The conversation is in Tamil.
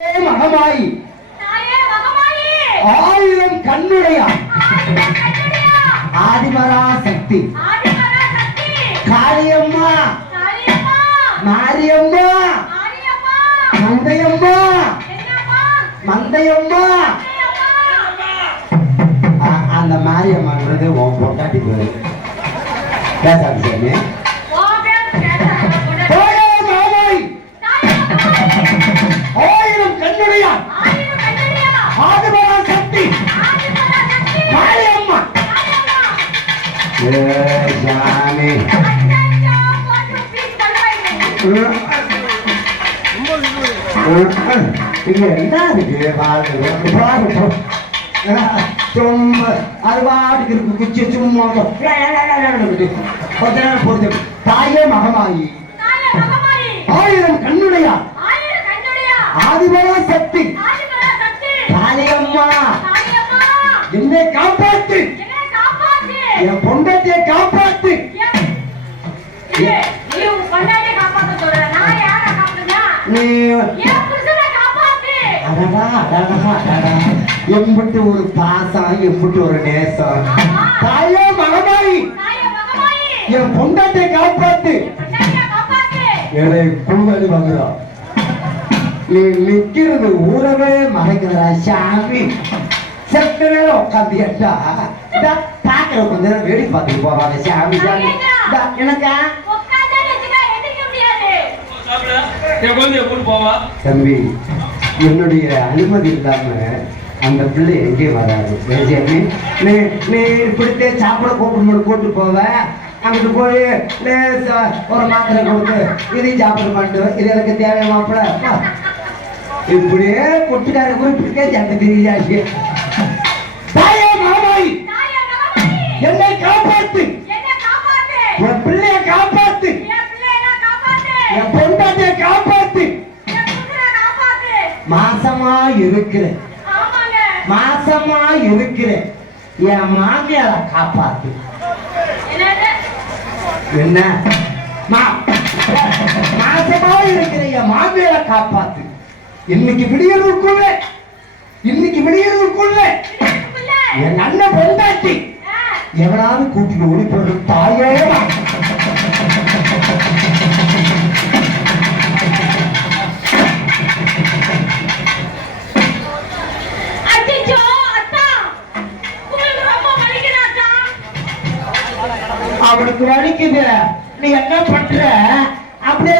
மகமாயி. ஆயிரம் கண்ணுடைய? ஆதிபரா சக்தி. காளியம்மா. மாரியம்மா. மந்தையம்மா. மந்தையம்மா. அந்த மாரியம்மான்றது உன் பொண்டாட்டி பேரு பேசாது சாமி சாமி இங்க என்ன இருக்கு பாருங்க பாருங்க சும்மா அது பாட்டுக்கு இருக்கு குச்சி சும்மா கொஞ்ச நேரம் பொறுத்து தாயே மகமாயி ஆயிரம் கண்ணுடையா? ஆதிபரா சக்தி. காளியம்மா என்னை காப்பாத்து என் பொண்டாட்டியை காப்பாத்து. எம்பிட்டு ஒரு பாசம் எம்பிட்டு ஒரு நேசம். தாயே மகமாயி. என் பொண்டாட்டியை காப்பாத்து. என்னை குழுவலி வந்துடும் நீ நிக்கிறது ஊரவே மறைக்கிறா சாமி. செத்த நேரம் உட்காந்து கேட்டா பாக்குற கொஞ்ச நேரம் வேடி பார்த்துட்டு போவாங்க சாமி சாமி. எனக்கா தம்பி என்னுடைய அனுமதி இல்லாம அந்த பிள்ளை வராது? நீ இப்படித்தே சாப்பிட கூப்பிட்டு கூட்டு போவ? அங்கிட்டு போய் ஒரு மாத்திரை கொடுத்து இதையும் சாப்பிட மாட்டோம் இது எனக்கு தேவை மாப்பிள. இப்படியே கொட்டுக்கார கூட இப்படிக்கே சண்டை என் பிள்ளைய காப்பாத்து. என் பொண்டாட்டிய காப்பாத்து. மாசமா இருக்கிறேன். மாசமா இருக்கிறேன் என் மாமியார காப்பாத்து? என்ன? மா- மாசமா இருக்கிற என் மாமியார காப்பாத்து. இன்னைக்கு விடியறதுக்குள்ள இன்னைக்கு இதுக்குள்ள, என் அண்ணன் பொண்டாட்டி எவனாவது கூட்டிட்டு போடுற தாயே? அவனுக்கு வலிக்குது. நீ என்ன பண்ற? அப்படியே